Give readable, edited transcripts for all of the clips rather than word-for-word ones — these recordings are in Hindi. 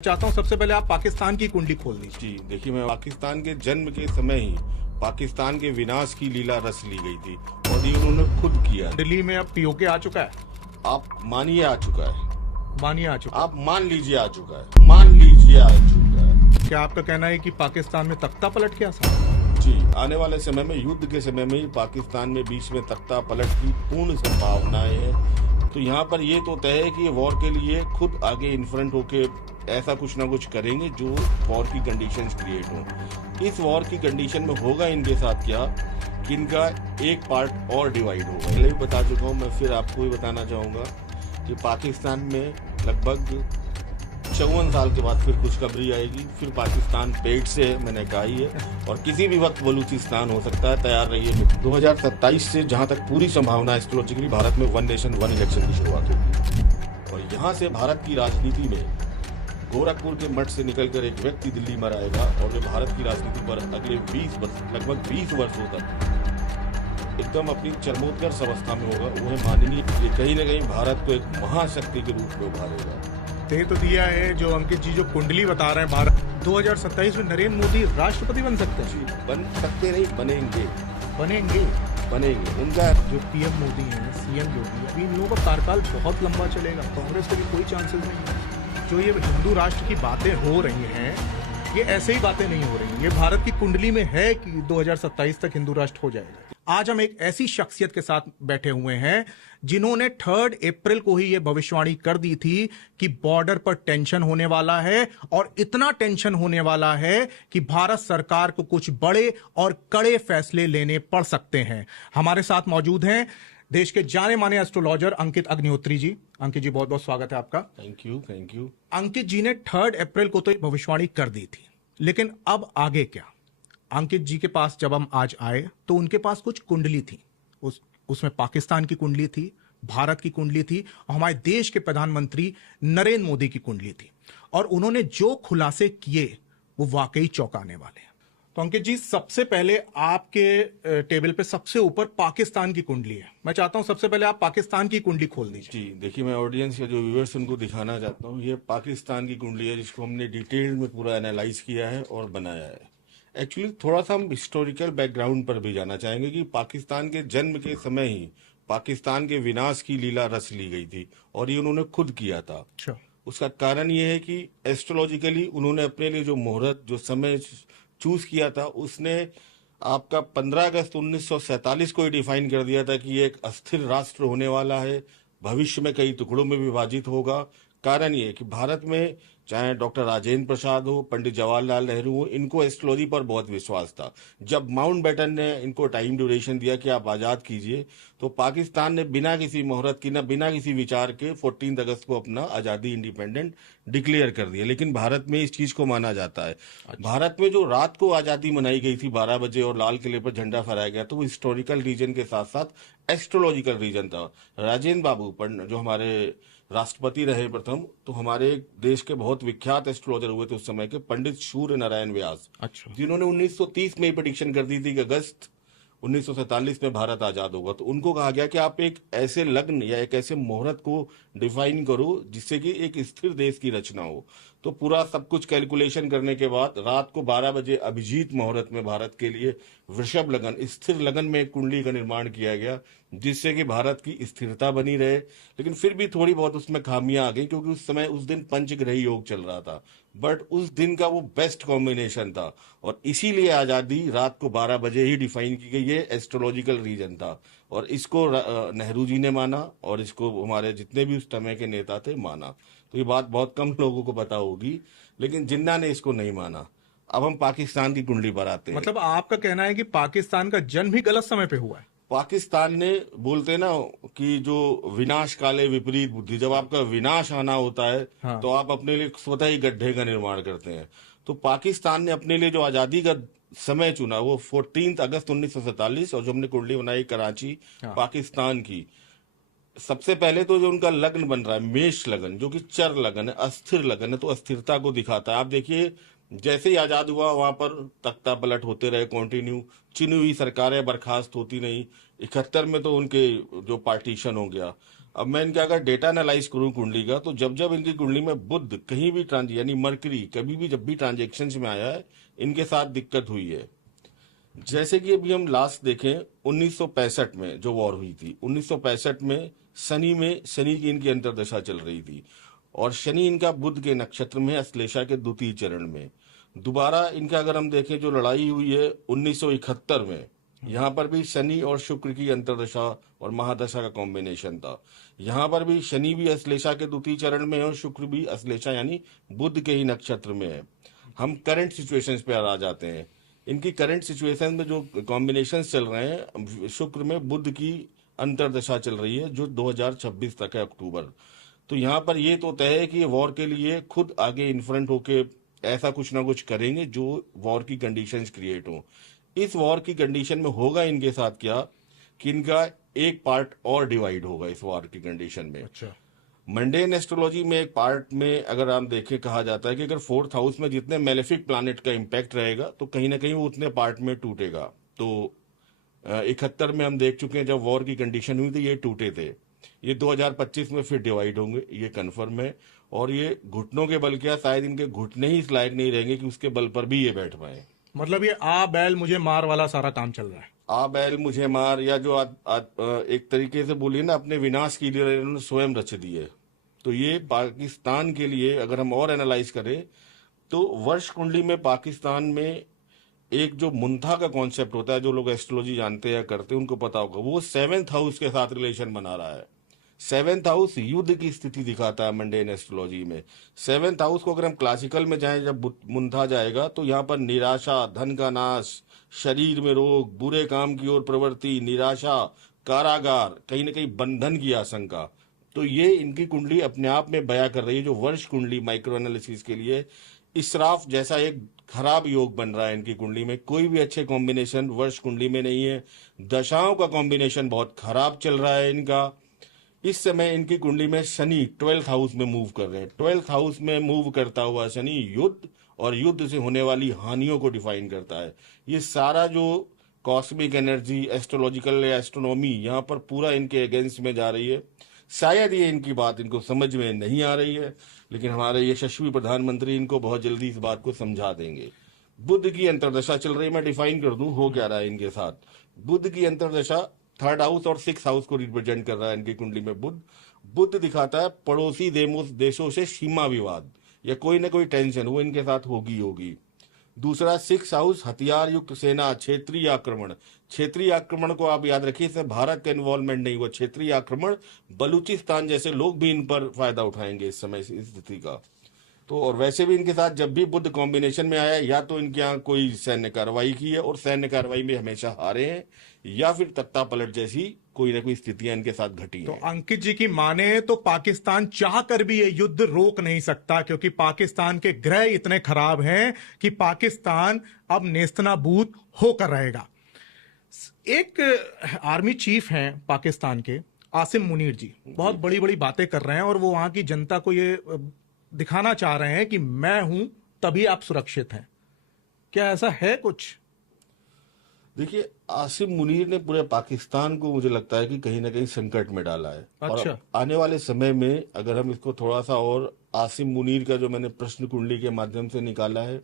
चाहता हूं सबसे पहले आप पाकिस्तान की कुंडली खोल दीजिए। जी देखिए, मैं पाकिस्तान के जन्म के समय ही पाकिस्तान के विनाश की लीला रच ली गई थी और ये उन्होंने खुद किया। दिल्ली में अब पीओके आ चुका है, आप मानिए आ चुका है, मानिए आ चुका आप मान लीजिए आ चुका है, मान लीजिए आ चुका है। है। क्या आपका कहना है कि पाकिस्तान में तख्ता पलट गया साहब? जी, आने वाले समय में, युद्ध के समय में ही पाकिस्तान में बीच में तख्ता पलट की पूर्ण संभावनाएं हैं। तो यहाँ पर ये तो तय है कि ये वॉर के लिए खुद आगे इन्फ्रंट होके ऐसा कुछ ना कुछ करेंगे जो वॉर की कंडीशंस क्रिएट हो। इस वॉर की कंडीशन में होगा इनके साथ क्या कि इनका एक पार्ट और डिवाइड होगा। पहले भी बता चुका हूँ, मैं फिर आपको भी बताना चाहूँगा कि पाकिस्तान में लगभग 54 साल के बाद फिर खुशखबरी आएगी। फिर पाकिस्तान पेट से है, मैंने कहा ही है, और किसी भी वक्त बलूचिस्तान हो सकता है। तैयार रहिए। 2027 से जहां तक पूरी संभावना एस्ट्रोलॉजिकली भारत में वन नेशन वन इलेक्शन की शुरुआत होगी और यहां से भारत की राजनीति में गोरखपुर के मठ से निकलकर एक व्यक्ति दिल्ली में आएगा और वे भारत की राजनीति पर अगले 20 वर्ष, लगभग 20 वर्षों तक एकदम अपनी चरमोत्कर्ष अवस्था में होगा। वो है माननीय, ये कहीं न कहीं भारत को एक महाशक्ति के रूप में उभारेगा। दे तो दिया है जो अंकित जी जो कुंडली बता रहे हैं, भारत 2027 में नरेंद्र मोदी राष्ट्रपति बन सकते हैं। जी, बन सकते नहीं, बनेंगे, बनेंगे। बनेंगे। उनका जो पीएम मोदी है, सीएम योगी, अभी इन लोगों का कार्यकाल बहुत लंबा चलेगा। कांग्रेस के भी कोई चांसेस नहीं है। जो ये हिंदू राष्ट्र की बातें हो रही हैं, ये ऐसे ही बातें नहीं हो रही। ये भारत की कुंडली में है कि 2027 तक हिंदू राष्ट्र हो जाएगा। आज हम एक ऐसी शख्सियत के साथ बैठे हुए हैं जिन्होंने 3 अप्रैल को ही ये भविष्यवाणी कर दी थी कि बॉर्डर पर टेंशन होने वाला है और इतना टेंशन होने वाला है कि भारत सरकार को कुछ बड़े और कड़े फैसले लेने पड़ सकते हैं। हमारे साथ मौजूद हैं देश के जाने माने एस्ट्रोलॉजर अंकित अग्निहोत्री जी। अंकित जी, बहुत बहुत स्वागत है आपका। Thank you, thank you. Ankit ji ने 3 अप्रैल को तो ये भविष्यवाणी कर दी थी, लेकिन अब आगे क्या? अंकित जी के पास जब हम आज आए तो उनके पास कुछ कुंडली थी। उसमें पाकिस्तान की कुंडली थी, भारत की कुंडली थी और हमारे देश के प्रधानमंत्री नरेंद्र मोदी की कुंडली थी। और उन्होंने जो खुलासे किए वो वाकई चौंकाने वाले हैं। तो अंकित जी, सबसे पहले आपके टेबल पे सबसे ऊपर पाकिस्तान की कुंडली है। मैं चाहता हूं सबसे पहले आप पाकिस्तान की कुंडली खोल दीजिए। जी देखिए, मैं ऑडियंस या जो व्यूअर्स उनको दिखाना चाहता हूँ, ये पाकिस्तान की कुंडली है जिसको हमने डिटेल में पूरा एनालाइज किया है और बनाया है। एक्चुअली थोड़ा सा हम हिस्टोरिकल बैकग्राउंड पर भी जाना चाहेंगे कि पाकिस्तान के जन्म के समय ही पाकिस्तान के विनाश की लीला रच ली गई थी और ये उन्होंने खुद किया था। अच्छा। उसका कारण ये है कि एस्ट्रोलॉजिकली उन्होंने अपने लिए जो मुहूर्त, जो समय चूज किया था, उसने आपका 15 अगस्त 1947 को ही डिफाइन कर दिया था कि ये एक अस्थिर राष्ट्र होने वाला है, भविष्य में कई टुकड़ों में विभाजित होगा। कारण ये है कि भारत में चाहे डॉक्टर राजेंद्र प्रसाद हो, पंडित जवाहरलाल नेहरू हो, इनको एस्ट्रोलॉजी पर बहुत विश्वास था। जब माउंटबेटन ने इनको टाइम ड्यूरेशन दिया कि आप आज़ाद कीजिए, तो पाकिस्तान ने बिना किसी मुहूर्त की, ना बिना किसी विचार के 14 अगस्त को अपना आज़ादी, इंडिपेंडेंट डिक्लेयर कर दिया। लेकिन भारत में इस चीज़ को माना जाता है। अच्छा। भारत में जो रात को आज़ादी मनाई गई थी 12 बजे और लाल किले पर झंडा फहराया गया, तो वो हिस्टोरिकल रीजन के साथ साथ एस्ट्रोलॉजिकल रीजन था। राजेंद्र बाबू जो हमारे राष्ट्रपति रहे प्रथम, तो हमारे देश के बहुत विख्यात एस्ट्रोलॉजर हुए थे उस समय के, पंडित सूर्य नारायण व्यास। अच्छा। जिन्होंने 1930 में प्रेडिक्शन कर दी थी कि अगस्त 1947 में भारत आजाद होगा। तो उनको कहा गया कि आप एक ऐसे लग्न या एक ऐसे मुहूर्त को डिफाइन करो जिससे कि एक स्थिर देश की रचना हो। तो पूरा सब कुछ कैलकुलेशन करने के बाद रात को 12 बजे अभिजीत मुहूर्त में भारत के लिए वृषभ लगन, स्थिर लगन में एक कुंडली का निर्माण किया गया जिससे कि भारत की स्थिरता बनी रहे। लेकिन फिर भी थोड़ी बहुत उसमें खामियां आ गई क्योंकि उस समय, उस दिन पंचग्रही योग चल रहा था, बट उस दिन का वो बेस्ट कॉम्बिनेशन था और इसीलिए आज़ादी रात को 12 बजे ही डिफाइन की गई। ये एस्ट्रोलॉजिकल रीजन था और इसको नेहरू जी ने माना और इसको हमारे जितने भी उस समय के नेता थे माना। तो ये बात बहुत कम लोगों को पता होगी, लेकिन जिन्ना ने इसको नहीं माना। अब हम पाकिस्तान की कुंडली पर आते हैं। मतलब आपका कहना है कि पाकिस्तान का जन्म ही गलत समय पे हुआ है? पाकिस्तान ने, बोलते ना कि जो विनाश काले विपरीत बुद्धि, जब आपका विनाश आना होता है, हाँ, तो आप अपने लिए स्वतः ही गड्ढे का निर्माण करते हैं। तो पाकिस्तान ने अपने लिए जो आजादी का समय चुना वो 14 अगस्त 1947, और जो हमने कुंडली बनाई कराची, हाँ, पाकिस्तान की। सबसे पहले तो जो उनका लग्न बन रहा है मेष लगन, जो कि चर लगन है, अस्थिर लगन है, तो अस्थिरता को दिखाता है। आप देखिए, जैसे ही आजाद हुआ वहां पर तख्ता पलट होते रहे कंटिन्यू, चुनी हुई सरकारें बर्खास्त होती नहीं। 71 में तो उनके जो पार्टीशन हो गया। अब मैं इनका अगर डेटा एनालाइज करूं कुंडली का, तो जब जब इनकी कुंडली में बुध कहीं भी यानी मरकरी कभी भी जब भी ट्रांजेक्शन में आया है, इनके साथ दिक्कत हुई है। जैसे कि अभी हम लास्ट देखें 1965 में जो वॉर हुई थी, 1965 में शनि की इनकी अंतर्दशा चल रही थी, और शनि इनका बुध के नक्षत्र में है, अश्लेषा के द्वितीय चरण में। दोबारा इनका अगर हम देखें जो लड़ाई हुई है 1971 में, यहाँ पर भी शनि और शुक्र की अंतर्दशा और महादशा का कॉम्बिनेशन था। यहाँ पर भी शनि भी अश्लेषा के द्वितीय चरण में है और शुक्र भी अश्लेषा यानी बुध के ही नक्षत्र में है। हम करंट सिचुएशंस पे आ जाते हैं। इनकी करंट सिचुएशन में जो कॉम्बिनेशन चल रहे हैं, शुक्र में बुध की अंतर्दशा चल रही है जो 2026 तक है, अक्टूबर। तो यहाँ पर ये तो तय है कि ये वॉर के लिए खुद आगे इन्फ्रंट होके ऐसा कुछ ना कुछ करेंगे जो वॉर की कंडीशंस क्रिएट हो। इस वॉर की कंडीशन में होगा इनके साथ क्या कि इनका एक पार्ट और डिवाइड होगा इस वॉर की कंडीशन में। अच्छा। मंडेन एस्ट्रोलॉजी में एक पार्ट में अगर हम देखें, कहा जाता है कि अगर 4th हाउस में जितने मेलेफिक प्लैनेट का इम्पैक्ट रहेगा तो कहीं ना कहीं वो उतने पार्ट में टूटेगा। तो 71 में हम देख चुके हैं जब वॉर की कंडीशन हुई थी ये टूटे थे। ये 2025 में फिर डिवाइड होंगे, ये कन्फर्म है। और ये घुटनों के बल क्या, शायद इनके घुटने ही इस लायक नहीं रहेंगे कि उसके बल पर भी ये बैठ पाए। मतलब ये आ बैल मुझे मार वाला सारा काम चल रहा है। आ बैल मुझे मार, या जो एक तरीके से बोलिए ना, अपने विनाश के लिए इन्होंने स्वयं रच दिए। तो ये पाकिस्तान के लिए अगर हम और एनालाइज करें तो वर्ष कुंडली में पाकिस्तान में एक जो मुंथा का कॉन्सेप्ट होता है, जो लोग एस्ट्रोलॉजी जानते हैं या करते हैं उनको पता होगा, वो 7th हाउस के साथ रिलेशन बना रहा है। 7th हाउस युद्ध की स्थिति दिखाता है मंडेन एस्ट्रोलॉजी में। 7th हाउस को अगर हम क्लासिकल में जाएं, जब मुंथा जाएगा तो यहाँ पर निराशा, धन का नाश, शरीर में रोग, बुरे काम की ओर प्रवृत्ति, निराशा, कारागार, कहीं ना कहीं बंधन की आशंका। तो ये इनकी कुंडली अपने आप में बयां कर रही है। जो वर्ष कुंडली माइक्रो एनालिसिस के लिए इसराफ जैसा एक खराब योग बन रहा है इनकी कुंडली में। कोई भी अच्छे कॉम्बिनेशन वर्ष कुंडली में नहीं है। दशाओं का कॉम्बिनेशन बहुत खराब चल रहा है इनका। इस समय इनकी कुंडली में शनि 12th हाउस में मूव कर रहे हैं। 12th हाउस में मूव करता हुआ शनि युद्ध और युद्ध से होने वाली हानियों को डिफाइन करता है। ये सारा जो कॉस्मिक एनर्जी, एस्ट्रोलॉजिकल एस्ट्रोनॉमी यहाँ पर पूरा इनके अगेंस्ट में जा रही है। शायद ये इनकी बात इनको समझ में नहीं आ रही है, लेकिन हमारे यशस्वी प्रधानमंत्री इनको बहुत जल्दी इस बात को समझा देंगे। बुध की अंतर्दशा चल रही है, मैं डिफाइन कर दूं हो क्या रहा है इनके साथ। बुध की अंतर्दशा 3rd हाउस और 6th हाउस को रिप्रेजेंट कर रहा है इनकी कुंडली में। बुध दिखाता है पड़ोसी देशों से सीमा विवाद या कोई ना कोई टेंशन वो इनके साथ होगी। दूसरा 6th हाउस हथियार युक्त सेना, क्षेत्रीय आक्रमण। क्षेत्रीय आक्रमण को आप याद रखिए, इसमें भारत का इन्वॉल्वमेंट नहीं हुआ। क्षेत्रीय आक्रमण, बलूचिस्तान जैसे लोग भी इन पर फायदा उठाएंगे इस समय इस स्थिति का। तो और वैसे भी इनके साथ जब भी बुध कॉम्बिनेशन में आया, या तो इनके यहाँ कोई सैन्य कार्रवाई की है और सैन्य कार्रवाई में हमेशा हारे हैं, या फिर तख्ता पलट जैसी कोई ना कोई स्थितियां इनके साथ घटी तो हैं। अंकित जी की माने तो पाकिस्तान चाह कर भी ये युद्ध रोक नहीं सकता, क्योंकि पाकिस्तान के ग्रह इतने खराब हैं कि पाकिस्तान अब नेस्तनाबूद होकर रहेगा। एक आर्मी चीफ हैं पाकिस्तान के, आसिम मुनीर जी, बहुत बड़ी बड़ी बातें कर रहे हैं और वो वहां की जनता को ये दिखाना चाह रहे हैं कि मैं हूं तभी आप सुरक्षित हैं। क्या ऐसा है कुछ? देखिए, आसिम मुनीर ने पूरे पाकिस्तान को मुझे लगता है कि कहीं ना कहीं संकट में डाला है। अच्छा। और आने वाले समय में अगर हम इसको थोड़ा सा और आसिम मुनीर का जो मैंने प्रश्न कुंडली के माध्यम से निकाला है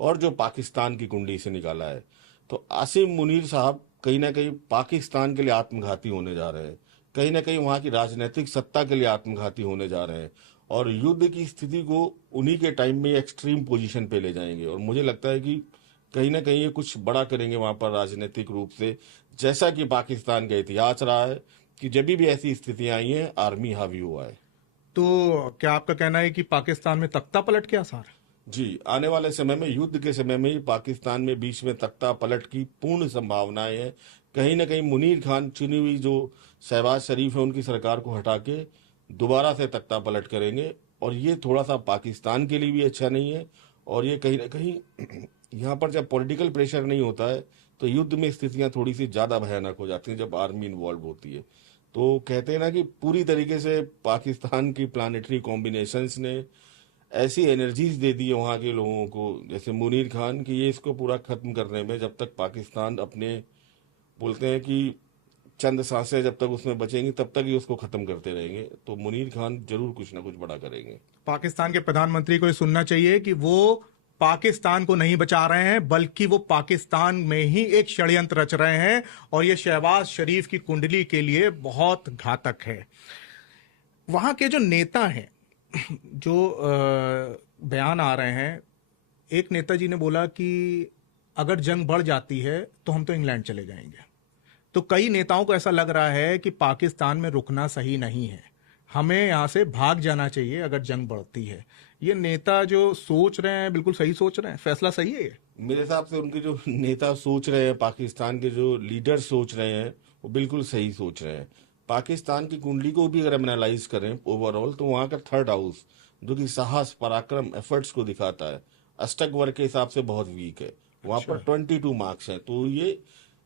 और जो पाकिस्तान की कुंडली से निकाला है, तो आसिम मुनीर साहब कहीं ना कहीं पाकिस्तान के लिए आत्मघाती होने जा रहे हैं। कहीं ना कहीं वहां की राजनीतिक सत्ता के लिए आत्मघाती होने जा रहे हैं और युद्ध की स्थिति को उन्हीं के टाइम में एक्सट्रीम पोजीशन पे ले जाएंगे। और मुझे लगता है कि कहीं ना कहीं ये कुछ बड़ा करेंगे वहां पर राजनीतिक रूप से, जैसा कि पाकिस्तान का इतिहास रहा है कि जब भी ऐसी स्थितियां आई हैं आर्मी हावी हुआ है। तो क्या आपका कहना है कि पाकिस्तान में तख्ता पलट के आसार? जी, आने वाले समय में, युद्ध के समय में ही पाकिस्तान में बीच में तख्ता पलट की पूर्ण संभावनाएं हैं। कहीं ना कहीं मुनीर खान चुनी हुई जो शहबाज शरीफ है उनकी सरकार को हटा के दोबारा से तख्ता पलट करेंगे और ये थोड़ा सा पाकिस्तान के लिए भी अच्छा नहीं है। और ये कहीं ना कहीं यहाँ पर जब पॉलिटिकल प्रेशर नहीं होता है तो युद्ध में स्थितियां थोड़ी सी ज्यादा भयानक हो जाती हैं जब आर्मी इन्वॉल्व होती है। तो कहते हैं ना कि पूरी तरीके से पाकिस्तान की प्लानिटरी कॉम्बिनेशंस ने ऐसी एनर्जीज दे दी है वहाँ के लोगों को, जैसे मुनीर खान, कि ये इसको पूरा खत्म करने में जब तक पाकिस्तान अपने बोलते हैं कि चंद सांसें जब तक उसमें बचेंगी तब तक ही उसको खत्म करते रहेंगे। तो मुनीर खान जरूर कुछ ना कुछ बड़ा करेंगे। पाकिस्तान के प्रधानमंत्री को ये सुनना चाहिए कि वो पाकिस्तान को नहीं बचा रहे हैं, बल्कि वो पाकिस्तान में ही एक षड्यंत्र रच रहे हैं, और ये शहबाज शरीफ की कुंडली के लिए बहुत घातक है। वहां के जो नेता हैं, जो बयान आ रहे हैं, एक नेताजी ने बोला कि अगर जंग बढ़ जाती है तो हम तो इंग्लैंड चले जाएंगे। तो कई नेताओं को ऐसा लग रहा है कि पाकिस्तान में रुकना सही नहीं है, हमें यहां से भाग जाना चाहिए अगर जंग बढ़ती है। ये नेता जो सोच रहे हैं बिल्कुल सही सोच रहे हैं, फैसला सही है ये। मेरे हिसाब से उनके जो नेता सोच रहे हैं, पाकिस्तान के जो लीडर सोच रहे हैं, वो बिल्कुल सही सोच रहे हैं। पाकिस्तान की कुंडली को भी अगर हम एनालाइज करें ओवरऑल, तो वहाँ का थर्ड हाउस जो कि साहस, पराक्रम, एफर्ट्स को दिखाता है, अष्टक वर्ग के हिसाब से बहुत वीक है। वहाँ पर 22 मार्क्स हैं। तो ये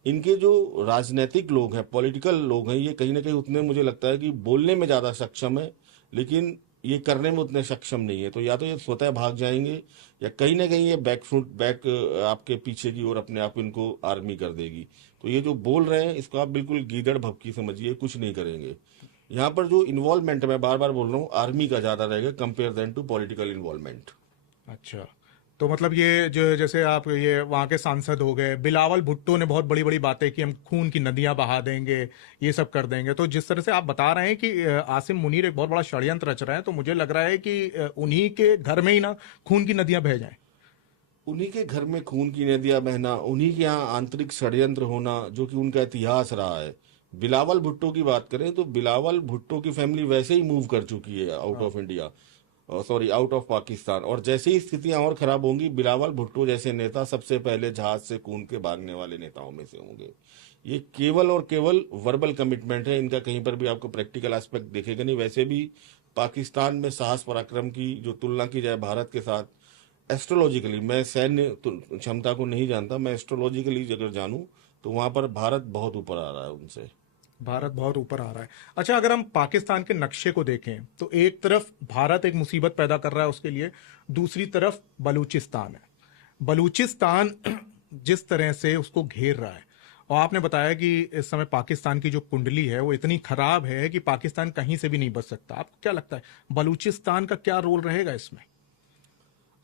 इनके जो राजनीतिक लोग हैं, पॉलिटिकल लोग हैं, ये कहीं ना कहीं उतने, मुझे लगता है कि बोलने में ज़्यादा सक्षम है, लेकिन ये करने में उतने सक्षम नहीं है। तो या तो ये स्वतः भाग जाएंगे, या कहीं ना कहीं ये बैक आपके पीछे की ओर अपने आप इनको आर्मी कर देगी। तो ये जो बोल रहे हैं इसको आप बिल्कुल गीदड़ भभकी समझिए, कुछ नहीं करेंगे। यहाँ पर जो इन्वॉल्वमेंट, मैं बार बार बोल रहा हूँ, आर्मी का ज़्यादा रहेगा compare then to political involvement. अच्छा, तो मतलब ये जो, जैसे आप ये वहाँ के सांसद हो गए, बिलावल भुट्टो ने बहुत बड़ी बड़ी बातें की, हम खून की नदियां बहा देंगे, ये सब कर देंगे। तो जिस तरह से आप बता रहे हैं कि आसिम मुनीर एक बहुत बड़ा षड्यंत्र रच रहे हैं, तो मुझे लग रहा है कि उन्हीं के घर में ही ना खून की नदियां बह जाएं। उन्हीं के घर में खून की नदियां बहना, उन्हीं के यहाँ आंतरिक षड्यंत्र होना, जो कि उनका इतिहास रहा है। बिलावल भुट्टो की बात करें तो बिलावल भुट्टो की फैमिली वैसे ही मूव कर चुकी है out of India, sorry out of Pakistan. और जैसे ही स्थितियां और खराब होंगी, बिलावल भुट्टो जैसे नेता सबसे पहले जहाज से कूद के भागने वाले नेताओं में से होंगे। ये केवल और केवल वर्बल कमिटमेंट है, इनका कहीं पर भी आपको प्रैक्टिकल एस्पेक्ट दिखेगा नहीं। वैसे भी पाकिस्तान में साहस पराक्रम की जो तुलना की जाए भारत के साथ, एस्ट्रोलॉजिकली, मैं सैन्य क्षमता को नहीं जानता, मैं एस्ट्रोलॉजिकली अगर जानूं तो वहां पर भारत बहुत ऊपर आ रहा है उनसे। भारत बहुत ऊपर आ रहा है। अच्छा, अगर हम पाकिस्तान के नक्शे को देखें तो एक तरफ भारत एक मुसीबत पैदा कर रहा है उसके लिए, दूसरी तरफ बलूचिस्तान है। बलूचिस्तान जिस तरह से उसको घेर रहा है, और आपने बताया कि इस समय पाकिस्तान की जो कुंडली है वो इतनी खराब है कि पाकिस्तान कहीं से भी नहीं बच सकता। आपको क्या लगता है बलूचिस्तान का क्या रोल रहेगा इसमें?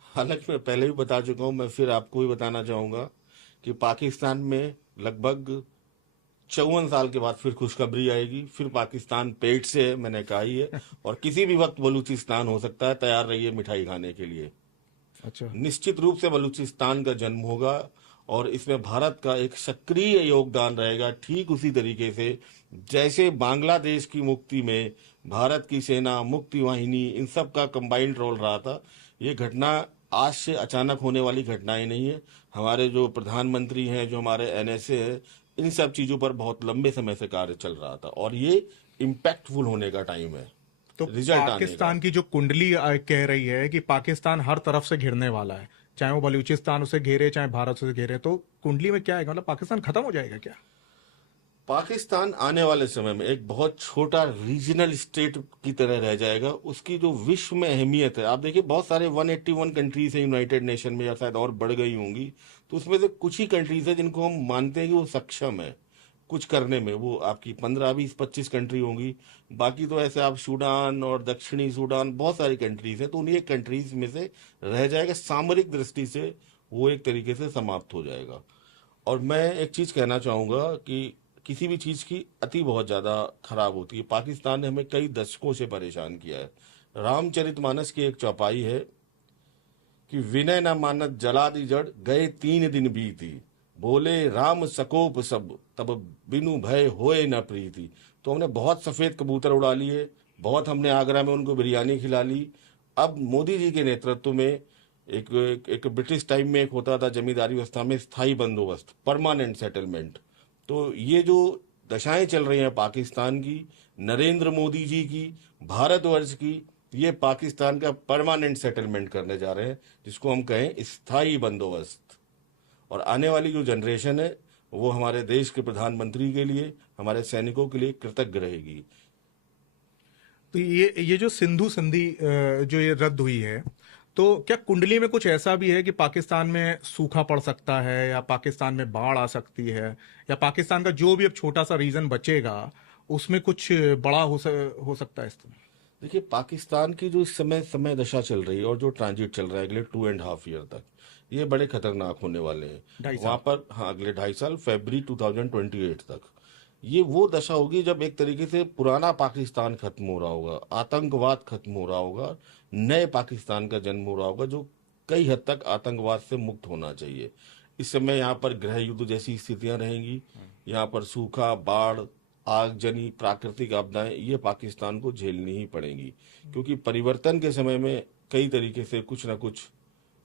हालांकि मैं पहले भी बता चुका हूं, मैं फिर आपको भी बताना चाहूंगा कि पाकिस्तान में लगभग 54 साल के बाद फिर खुशखबरी आएगी। फिर पाकिस्तान पेट से है, मैंने कहा ही है, और किसी भी वक्त बलूचिस्तान हो सकता है। तैयार रहिए मिठाई खाने के लिए। अच्छा, निश्चित रूप से बलूचिस्तान का जन्म होगा, और इसमें भारत का एक सक्रिय योगदान रहेगा। ठीक उसी तरीके से जैसे बांग्लादेश की मुक्ति में भारत की सेना, मुक्ति वाहिनी, इन सब का कंबाइंड रोल रहा था। ये घटना आज से अचानक होने वाली घटनाएं नहीं है। हमारे जो प्रधानमंत्री हैं, जो हमारे एनएसए है, इन सब चीजों पर बहुत लंबे समय से कार्य चल रहा था, और ये इम्पैक्टफुल होने का टाइम है। तो रिजल्ट आने का। पाकिस्तान की जो कुंडली कह रही है कि पाकिस्तान हर तरफ से घिरने वाला है, चाहे वो बलूचिस्तान उसे घेरे चाहे भारत उसे घेरे, तो कुंडली में क्या है, मतलब पाकिस्तान खत्म हो जाएगा क्या? पाकिस्तान आने वाले समय में एक बहुत छोटा रीजनल स्टेट की तरह रह जाएगा। उसकी जो विश्व में अहमियत है, आप देखिए बहुत सारे 181 कंट्रीज है यूनाइटेड नेशन में, या शायद और बढ़ गई होंगी। तो उसमें से कुछ ही कंट्रीज है जिनको हम मानते हैं कि वो सक्षम है कुछ करने में। वो आपकी 15, 20, 25 कंट्री होंगी। बाकी तो ऐसे आप सूडान और दक्षिणी सूडान, बहुत सारी कंट्रीज है। तो उन्हीं कंट्रीज में से रह जाएगा। सामरिक दृष्टि से वो एक तरीके से समाप्त हो जाएगा। और मैं एक चीज कहना चाहूंगा कि किसी भी चीज की अति बहुत ज्यादा खराब होती है। पाकिस्तान ने हमें कई दशकों से परेशान किया है। रामचरितमानस की एक चौपाई है कि विनय न मानत जला दी जड़, गए 3 दिन बीती, बोले राम सकोप सब, तब बिनु भय होए न प्रीति। तो हमने बहुत सफेद कबूतर उड़ा लिए, बहुत हमने आगरा में उनको बिरयानी खिला ली। अब मोदी जी के नेतृत्व में एक ब्रिटिश टाइम में एक होता था जमींदारी व्यवस्था में स्थायी बंदोबस्त, परमानेंट सेटलमेंट। तो ये जो दशाएं चल रही हैं पाकिस्तान की, नरेंद्र मोदी जी की, भारतवर्ष की, ये पाकिस्तान का परमानेंट सेटलमेंट करने जा रहे हैं, जिसको हम कहें स्थायी बंदोबस्त। और आने वाली जो जनरेशन है वो हमारे देश के प्रधानमंत्री के लिए, हमारे सैनिकों के लिए कृतज्ञ रहेगी। तो ये जो सिंधु संधि जो ये रद्द हुई है, तो क्या कुंडली में कुछ ऐसा भी है कि पाकिस्तान में सूखा पड़ सकता है, या पाकिस्तान में बाढ़ आ सकती है, या पाकिस्तान का जो भी अब छोटा सा रीजन बचेगा उसमें कुछ बड़ा हो सकता है इस तरह? देखिए, पाकिस्तान की जो इस समय समय दशा चल रही है और जो ट्रांजिट चल रहा है अगले 2.5 ईयर तक, ये बड़े खतरनाक होने वाले हैं। 2.5 साल। वहां पर हाँ, अगले 2.5 साल, फरवरी 2028 तक ये वो दशा होगी जब एक तरीके से पुराना पाकिस्तान खत्म हो रहा होगा, आतंकवाद खत्म हो रहा होगा, नए पाकिस्तान का जन्म हो रहा होगा जो कई हद तक आतंकवाद से मुक्त होना चाहिए। इस समय यहाँ पर गृह युद्ध जैसी स्थितियां रहेंगी, यहाँ पर सूखा, बाढ़, आगजनी, प्राकृतिक आपदाएं ये पाकिस्तान को झेलनी ही पड़ेंगी, क्योंकि परिवर्तन के समय में कई तरीके से कुछ ना कुछ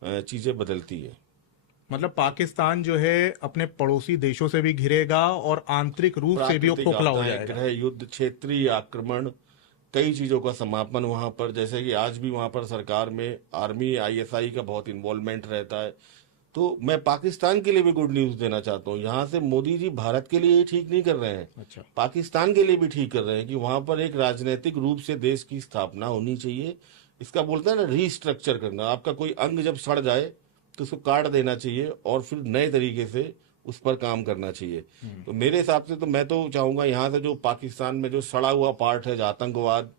चीजें बदलती है। मतलब पाकिस्तान जो है अपने पड़ोसी देशों से भी घिरेगा और आंतरिक रूप से भी वो प्राकृतिक खोखला हो आपदाएं, जाएगा। गृह युद्ध, क्षेत्रीय आक्रमण, कई चीजों का समापन वहां पर, जैसे कि आज भी वहां पर सरकार में आर्मी, आईएसआई का बहुत इन्वॉल्वमेंट रहता है। तो मैं पाकिस्तान के लिए भी गुड न्यूज देना चाहता हूँ, यहाँ से मोदी जी भारत के लिए ही ठीक नहीं कर रहे हैं, अच्छा। पाकिस्तान के लिए भी ठीक कर रहे हैं कि वहां पर एक राजनीतिक रूप से देश की स्थापना होनी चाहिए। इसका बोलते हैं ना रीस्ट्रक्चर करना, आपका कोई अंग जब सड़ जाए तो उसको काट देना चाहिए और फिर नए तरीके से उस पर काम करना चाहिए। तो मेरे हिसाब से तो मैं तो चाहूंगा यहाँ से जो पाकिस्तान में जो सड़ा हुआ पार्ट है, जो आतंकवाद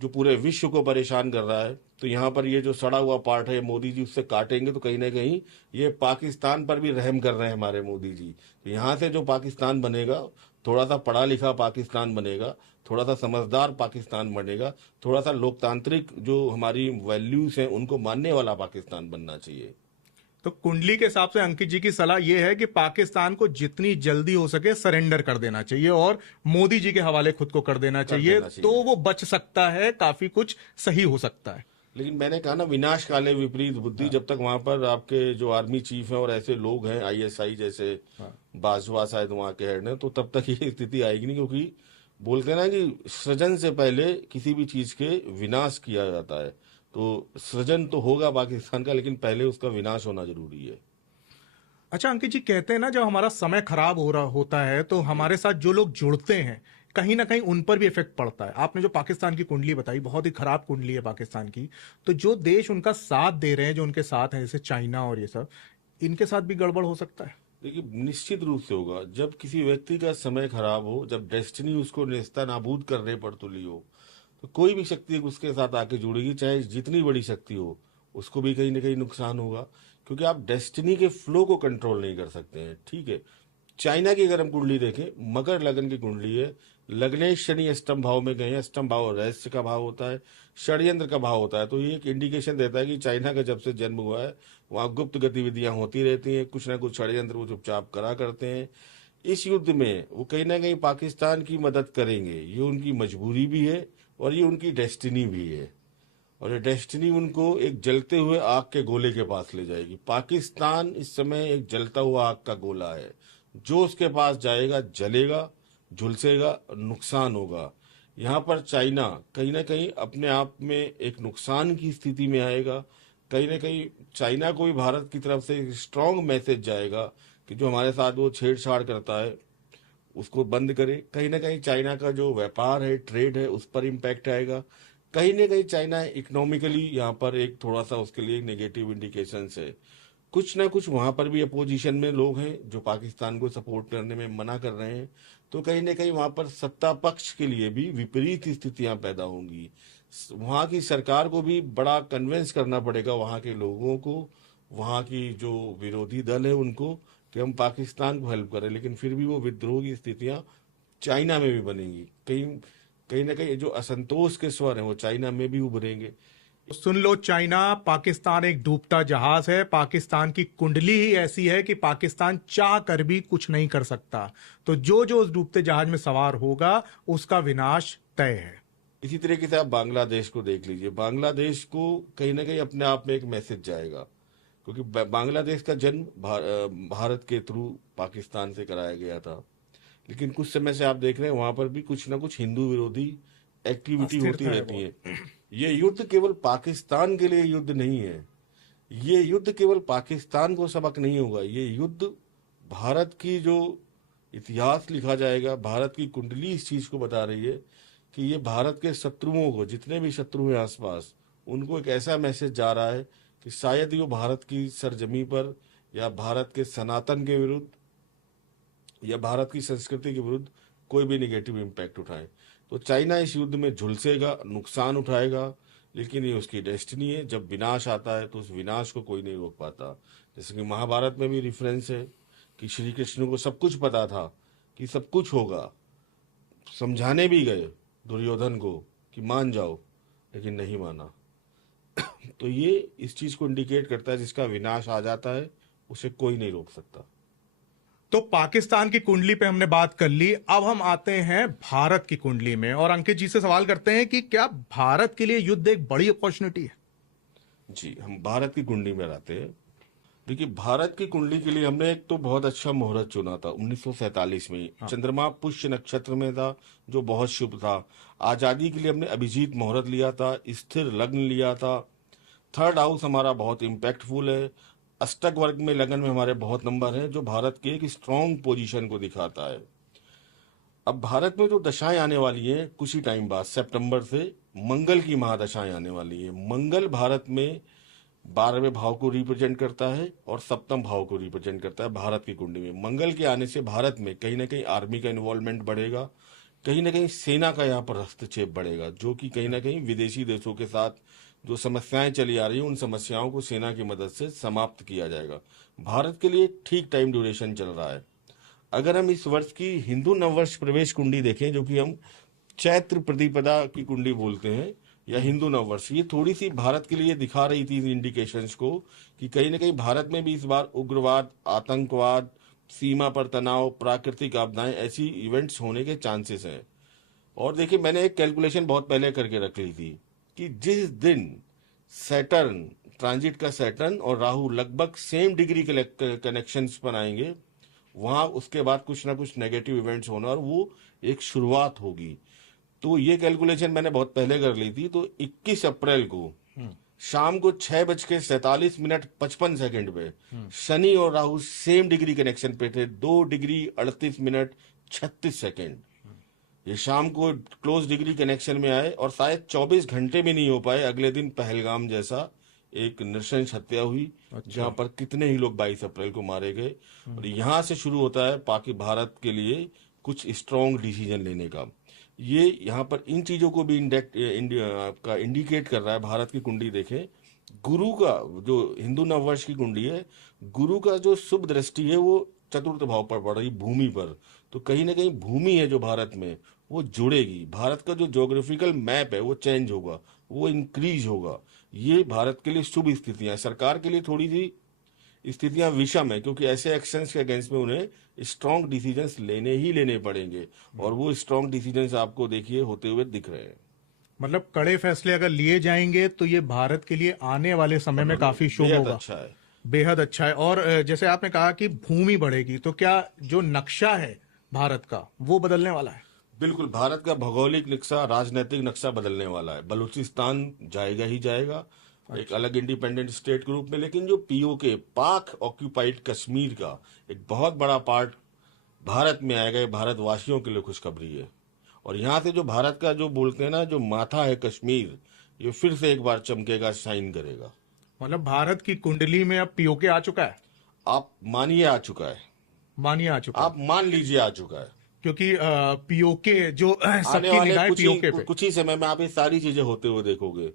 जो पूरे विश्व को परेशान कर रहा है, तो यहाँ पर ये जो सड़ा हुआ पार्ट है मोदी जी उससे काटेंगे तो कहीं ना कहीं ये पाकिस्तान पर भी रहम कर रहे हैं हमारे मोदी जी। तो यहाँ से जो पाकिस्तान बनेगा, थोड़ा सा पढ़ा लिखा पाकिस्तान बनेगा, थोड़ा सा समझदार पाकिस्तान बनेगा, थोड़ा सा लोकतांत्रिक जो हमारी वैल्यूज हैं उनको मानने वाला पाकिस्तान बनना चाहिए। तो कुंडली के हिसाब से अंकित जी की सलाह यह है कि पाकिस्तान को जितनी जल्दी हो सके सरेंडर कर देना चाहिए और मोदी जी के हवाले खुद को कर देना चाहिए, तो वो बच सकता है, काफी कुछ सही हो सकता है। लेकिन मैंने कहा ना, विनाश काले विपरीत बुद्धि, जब तक वहां पर आपके जो आर्मी चीफ हैं और ऐसे लोग हैं, आईएसआई जैसे बाजवा शायद वहां के हेड ने, तो तब तक ये स्थिति आएगी नहीं, क्योंकि बोलते हैं ना कि सृजन से पहले किसी भी चीज के विनाश किया जाता है। तो सृजन तो होगा पाकिस्तान का, लेकिन पहले उसका विनाश होना जरूरी है। अच्छा अंकित जी, कहते हैं ना जब हमारा समय खराब हो रहा होता है तो हमारे साथ जो लोग जुड़ते हैं कहीं ना कहीं उन पर भी इफेक्ट पड़ता है। आपने जो पाकिस्तान की कुंडली बताई, बहुत ही खराब कुंडली है पाकिस्तान की, तो जो देश उनका साथ दे रहे हैं, जो उनके साथ हैं, जैसे चाइना और ये सब, इनके साथ भी गड़बड़ हो सकता है। देखिए, निश्चित रूप से होगा। जब किसी व्यक्ति का समय खराब हो, जब डेस्टिनी उसको नेस्ता नाबूद करने पर तुली हो, तो कोई भी शक्ति उसके साथ आके जुड़ेगी, चाहे जितनी बड़ी शक्ति हो, उसको भी कहीं ना कहीं नुकसान होगा, क्योंकि आप डेस्टिनी के फ्लो को कंट्रोल नहीं कर सकते हैं। ठीक है, चाइना की अगर हम कुंडली देखें, मकर लगन की कुंडली है, लग्नेश शनि अष्टम भाव में गए हैं। अष्टम भाव रहस्य का भाव होता है, षड्यंत्र का भाव होता है। तो ये एक इंडिकेशन देता है कि चाइना का जब से जन्म हुआ है वहाँ गुप्त गतिविधियां होती रहती हैं, कुछ ना कुछ षड्यंत्र वो चुपचाप करा करते हैं। इस युद्ध में वो कहीं ना कहीं पाकिस्तान की मदद करेंगे, ये उनकी मजबूरी भी है और ये उनकी डेस्टिनी भी है। और ये डेस्टिनी उनको एक जलते हुए आग के गोले के पास ले जाएगी। पाकिस्तान इस समय एक जलता हुआ आग का गोला है, जो उसके पास जाएगा जलेगा, झुलसेगा, नुकसान होगा। यहाँ पर चाइना कहीं ना कहीं अपने आप में एक नुकसान की स्थिति में आएगा। कहीं ना कहीं चाइना को भी भारत की तरफ से एक स्ट्रांग मैसेज जाएगा कि जो हमारे साथ वो छेड़छाड़ करता है उसको बंद करे। कहीं ना कहीं चाइना का जो व्यापार है, ट्रेड है, उस पर इम्पैक्ट आएगा। कहीं ना कहीं चाइना इकोनॉमिकली यहाँ पर एक थोड़ा सा उसके लिए नेगेटिव इंडिकेशन है। कुछ ना कुछ वहां पर भी अपोजिशन में लोग हैं जो पाकिस्तान को सपोर्ट करने में मना कर रहे हैं। तो कहीं ना कहीं वहां पर सत्ता पक्ष के लिए भी विपरीत स्थितियां पैदा होंगी। वहां की सरकार को भी बड़ा कन्विंस करना पड़ेगा, वहां के लोगों को, वहां की जो विरोधी दल है उनको, कि हम पाकिस्तान को हेल्प करें। लेकिन फिर भी वो विद्रोह की स्थितियां चाइना में भी बनेंगी। कहीं कहीं ना कहीं जो असंतोष के स्वर हैं वो चाइना में भी उभरेंगे। सुन लो चाइना, पाकिस्तान एक डूबता जहाज है। पाकिस्तान की कुंडली ही ऐसी है कि पाकिस्तान चाह कर भी कुछ नहीं कर सकता। तो जो जो उस डूबते जहाज में सवार होगा उसका विनाश तय है। इसी तरीके से आप बांग्लादेश को देख लीजिए। बांग्लादेश को कहीं ना कहीं अपने आप में एक मैसेज जाएगा, क्योंकि बांग्लादेश का जन्म भारत के थ्रू पाकिस्तान से कराया गया था। लेकिन कुछ समय से आप देख रहे हैं वहां पर भी कुछ ना कुछ हिंदू विरोधी एक्टिविटी होती रहती है। ये युद्ध केवल पाकिस्तान के लिए युद्ध नहीं है, ये युद्ध केवल पाकिस्तान को सबक नहीं होगा, ये युद्ध भारत की जो इतिहास लिखा जाएगा, भारत की कुंडली इस चीज को बता रही है कि ये भारत के शत्रुओं को, जितने भी शत्रु हैं आसपास, उनको एक ऐसा मैसेज जा रहा है कि शायद वो भारत की सरजमी पर या भारत के सनातन के विरुद्ध या भारत की संस्कृति के विरुद्ध कोई भी निगेटिव इम्पैक्ट उठाए। तो चाइना इस युद्ध में झुलसेगा, नुकसान उठाएगा, लेकिन ये उसकी डेस्टिनी है। जब विनाश आता है तो उस विनाश को कोई नहीं रोक पाता। जैसे कि महाभारत में भी रेफरेंस है कि श्री कृष्ण को सब कुछ पता था कि सब कुछ होगा, समझाने भी गए दुर्योधन को कि मान जाओ, लेकिन नहीं माना। तो ये इस चीज को इंडिकेट करता है, जिसका विनाश आ जाता है उसे कोई नहीं रोक सकता। तो पाकिस्तान की कुंडली पे हमने बात कर ली, अब हम आते हैं भारत की कुंडली में और अंकित जी से सवाल करते हैं कि क्या भारत के लिए युद्ध एक बड़ी अपॉर्चुनिटी है? जी, हम भारत की कुंडली में आते हैं। देखिए, भारत की कुंडली के लिए हमने एक तो बहुत अच्छा मुहूर्त चुना था 1947 में। चंद्रमा पुष्य नक्षत्र में था, जो बहुत शुभ था। आजादी के लिए हमने अभिजीत मुहूर्त लिया था, स्थिर लग्न लिया था। थर्ड हाउस हमारा बहुत इम्पैक्टफुल है। अष्टक वर्ग में लगन में हमारे बहुत नंबर हैं, जो भारत की एक स्ट्रॉन्ग पोजीशन को दिखाता है। अब भारत में जो दशाएं आने वाली हैं कुछ ही टाइम बाद, सितंबर से मंगल की महादशाएं आने वाली है। मंगल भारत में 12वें भाव को रिप्रेजेंट करता है और सप्तम भाव को रिप्रेजेंट करता है। भारत की कुंडली में मंगल के आने से भारत में कहीं ना कहीं आर्मी का इन्वॉल्वमेंट बढ़ेगा, कहीं ना कहीं सेना का यहाँ पर हस्तक्षेप बढ़ेगा, जो कि कहीं ना कहीं विदेशी देशों के साथ जो समस्याएं चली आ रही हैं उन समस्याओं को सेना की मदद से समाप्त किया जाएगा। भारत के लिए ठीक टाइम ड्यूरेशन चल रहा है। अगर हम इस वर्ष की हिंदू नववर्ष प्रवेश कुंडली देखें, जो कि हम चैत्र प्रतिपदा की कुंडली बोलते हैं या हिंदू नववर्ष, ये थोड़ी सी भारत के लिए दिखा रही थी इंडिकेशंस को कि कहीं ना कहीं भारत में भी इस बार उग्रवाद, आतंकवाद, सीमा पर तनाव, प्राकृतिक आपदाएं, ऐसी इवेंट्स होने के चांसेस हैं। और देखिए, मैंने एक कैलकुलेशन बहुत पहले करके रख ली थी कि जिस दिन सैटर्न ट्रांजिट का सैटर्न और राहु लगभग सेम डिग्री के कनेक्शंस पर आएंगे, वहां उसके बाद कुछ ना कुछ नेगेटिव इवेंट्स होना और वो एक शुरुआत होगी। तो ये कैलकुलेशन मैंने बहुत पहले कर ली थी। तो 21 अप्रैल को शाम को 6:47:55 पे शनि और राहु सेम डिग्री कनेक्शन पे थे, 2 डिग्री 38 मिनट 36 सेकेंड। ये शाम को क्लोज डिग्री कनेक्शन में आए और शायद 24 घंटे भी नहीं हो पाए, अगले दिन पहलगाम जैसा एक नृशंस हत्या हुई। जहां पर कितने ही लोग 22 अप्रैल को मारे गए। और यहां से शुरू होता है भारत के लिए कुछ स्ट्रॉन्ग डिसीजन लेने का। ये यहाँ पर इन चीजों को भी इंडिकेट कर रहा है। भारत की कुंडली देखें, गुरु का जो हिंदू नववर्ष की कुंडली है, गुरु का जो शुभ दृष्टि है वो चतुर्थ भाव पर पड़ रही, भूमि पर। तो कहीं ना कहीं भूमि है जो भारत में वो जुड़ेगी। भारत का जो ज्योग्राफिकल मैप है वो चेंज होगा, वो इंक्रीज होगा। ये भारत के लिए शुभ स्थितियां। सरकार के लिए थोड़ी सी स्थितियां विषम है, क्योंकि ऐसे एक्शंस के अगेंस्ट में उन्हें स्ट्रॉन्ग डिसीजंस लेने पड़ेंगे। और वो स्ट्रॉन्ग डिसीजंस आपको देखिए होते हुए दिख रहे हैं। मतलब कड़े फैसले अगर लिए जाएंगे तो ये भारत के लिए आने वाले समय में काफी शुभ होगा, अच्छा है, बेहद अच्छा है। और जैसे आपने कहा कि भूमि बढ़ेगी, तो क्या जो नक्शा है भारत का वो बदलने वाला है? बिल्कुल, भारत का भौगोलिक नक्शा, राजनीतिक नक्शा बदलने वाला है। बलूचिस्तान जाएगा ही जाएगा एक अलग इंडिपेंडेंट स्टेट के रूप में, लेकिन जो पीओके, पाक ऑक्यूपाइड कश्मीर का एक बहुत बड़ा पार्ट भारत में आएगा। ये भारतवासियों के लिए खुशखबरी है। और यहाँ से जो भारत का जो बोलते हैं ना, जो माथा है कश्मीर, ये फिर से एक बार चमकेगा, शाइन करेगा। मतलब भारत की कुंडली में अब पीओके आ चुका है? आप मानिए आ चुका है, मानिए आ चुका है, आप मान लीजिए आ चुका है, क्योंकि पीओके जो आने सबकी वाले निगाहें पीओके पे। कुछ ही समय में आप ये सारी चीजें होते हुए देखोगे।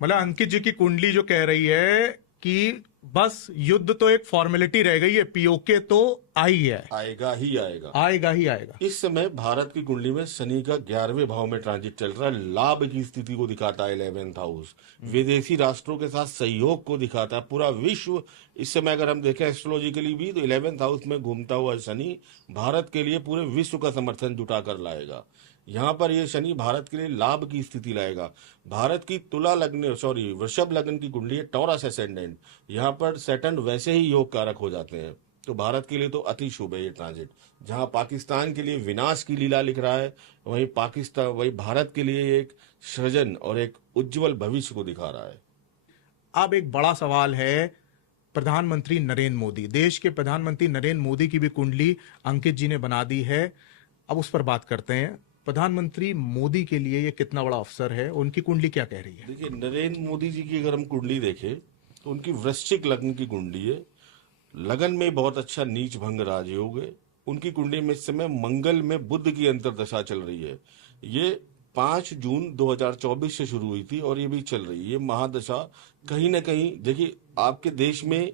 मतलब अंकित जी की कुंडली जो कह रही है कि बस युद्ध तो एक फॉर्मेलिटी रह गई है, पीओके तो आई है, आएगा ही आएगा, आएगा ही आएगा। इस समय भारत की कुंडली में शनि का 11वें भाव में ट्रांजिट चल रहा है। लाभ की स्थिति को दिखाता है 11th हाउस, विदेशी राष्ट्रों के साथ सहयोग को दिखाता है। पूरा विश्व इस समय अगर हम देखें एस्ट्रोलॉजिकली भी, तो 11th हाउस में घूमता हुआ शनि भारत के लिए पूरे विश्व का समर्थन जुटा कर लाएगा। यहाँ पर ये शनि भारत के लिए लाभ की स्थिति लाएगा। भारत की वृषभ लग्न की कुंडली है, टॉरस एसेंडेंट। यहाँ पर सैटर्न वैसे ही योग कारक हो जाते हैं, तो भारत के लिए तो अति शुभ है ये ट्रांजिट। जहां पाकिस्तान के लिए विनाश की लीला लिख रहा है, वही भारत के लिए एक सृजन और एक उज्जवल भविष्य को दिखा रहा है। अब एक बड़ा सवाल है, प्रधानमंत्री नरेंद्र मोदी, देश के प्रधानमंत्री नरेंद्र मोदी की भी कुंडली अंकित जी ने बना दी है। अब उस पर बात करते हैं। प्रधानमंत्री मोदी के लिए ये कितना बड़ा अवसर है? उनकी कुंडली क्या कह रही है? देखिए, नरेंद्र मोदी जी की अगर हम कुंडली देखें तो उनकी वृश्चिक लग्न की कुंडली है। लगन में बहुत अच्छा नीच भंग राजयोग है। उनकी कुंडली में इस समय मंगल में बुध की अंतर्दशा चल रही है। ये 5 जून 2024 से शुरू हुई थी और ये भी चल रही है। ये महादशा कहीं ना कहीं, देखिए आपके देश में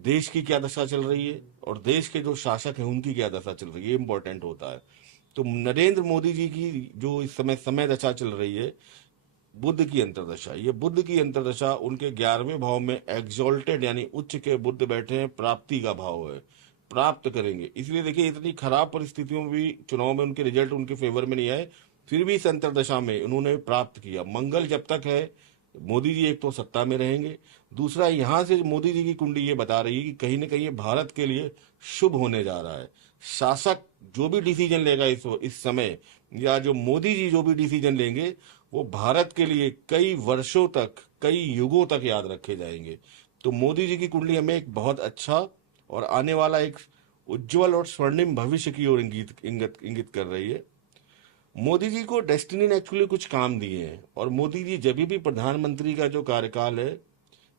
देश की क्या दशा चल रही है और देश के जो शासक हैं उनकी क्या दशा चल रही है, ये इंपॉर्टेंट होता है। तो नरेंद्र मोदी जी की जो इस समय दशा चल रही है, बुध की अंतर्दशा, ये बुध की अंतर्दशा उनके 11वें भाव में एग्जॉल्टेड यानी उच्च के बुध बैठे हैं, प्राप्ति का भाव है, प्राप्त करेंगे। इसलिए देखिए, इतनी खराब परिस्थितियों में भी चुनाव में उनके रिजल्ट उनके फेवर में नहीं आए, फिर भी इस अंतर्दशा में उन्होंने प्राप्त किया। मंगल जब तक है, मोदी जी एक तो सत्ता में रहेंगे, दूसरा यहां से मोदी जी की कुंडली ये बता रही है कि कहीं ना कहीं ये भारत के लिए शुभ होने जा रहा है। शासक जो भी डिसीजन लेगा इस समय, या जो मोदी जी जो भी डिसीजन लेंगे, वो भारत के लिए कई वर्षों तक, कई युगों तक याद रखे जाएंगे। तो मोदी जी की कुंडली हमें एक बहुत अच्छा और आने वाला एक उज्जवल और स्वर्णिम भविष्य की ओर इंगित कर रही है। मोदी जी को डेस्टिनी ने एक्चुअली कुछ काम दिए हैं और मोदी जी जब भी प्रधानमंत्री का जो कार्यकाल है,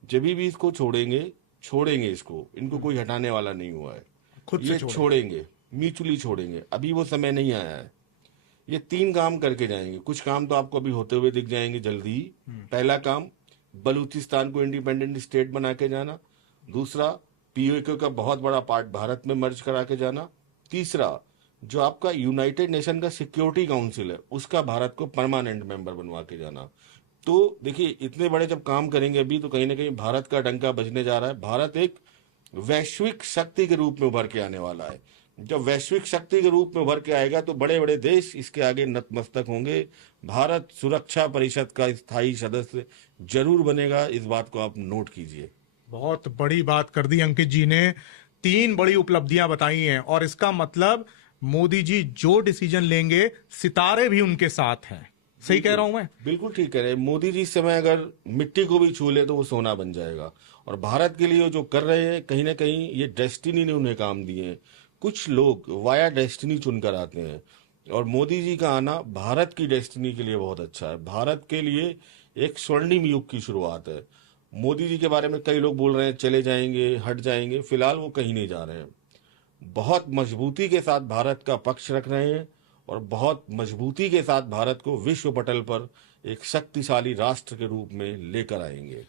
जब भी इसको छोड़ेंगे इसको, इनको कोई हटाने वाला नहीं हुआ है, खुद से ये छोड़ेंगे, म्यूचुअली छोड़ेंगे। अभी वो समय नहीं आया है। ये 3 काम करके जाएंगे। कुछ काम तो आपको अभी होते हुए दिख जाएंगे जल्दी ही। पहला काम, बलूचिस्तान को इंडिपेंडेंट स्टेट बना के जाना। दूसरा, पीओके का बहुत बड़ा पार्ट भारत में मर्ज करा के जाना। तीसरा, जो आपका यूनाइटेड नेशन का सिक्योरिटी काउंसिल है, उसका भारत को परमानेंट मेंबर बनवा के जाना। तो देखिए, इतने बड़े जब काम करेंगे अभी, तो कहीं ना कहीं भारत का डंका बजने जा रहा है। भारत एक वैश्विक शक्ति के रूप में उभर के आने वाला है। जब वैश्विक शक्ति के रूप में उभर के आएगा तो बड़े बड़े देश इसके आगे नतमस्तक होंगे। भारत सुरक्षा परिषद का स्थायी सदस्य जरूर बनेगा, इस बात को आप नोट कीजिए। बहुत बड़ी बात कर दी अंकित जी ने, 3 बड़ी उपलब्धियां बताई हैं और इसका मतलब मोदी जी जो डिसीजन लेंगे, सितारे भी उनके साथ हैं। सही कह रहा हूं मैं? बिल्कुल ठीक कह रहे हैं। मोदी जी इस समय अगर मिट्टी को भी छू ले तो वो सोना बन जाएगा। और भारत के लिए जो कर रहे हैं, कहीं ना कहीं ये डेस्टिनी ने उन्हें काम दिए हैं। कुछ लोग वाया डेस्टिनी चुनकर आते हैं और मोदी जी का आना भारत की डेस्टिनी के लिए बहुत अच्छा है। भारत के लिए एक स्वर्णिम युग की शुरुआत है। मोदी जी के बारे में कई लोग बोल रहे हैं चले जाएंगे, हट जाएंगे, फिलहाल वो कहीं नहीं जा रहे हैं। बहुत मजबूती के साथ भारत का पक्ष रख रहे हैं और बहुत मजबूती के साथ भारत को विश्व पटल पर एक शक्तिशाली राष्ट्र के रूप में लेकर आएंगे।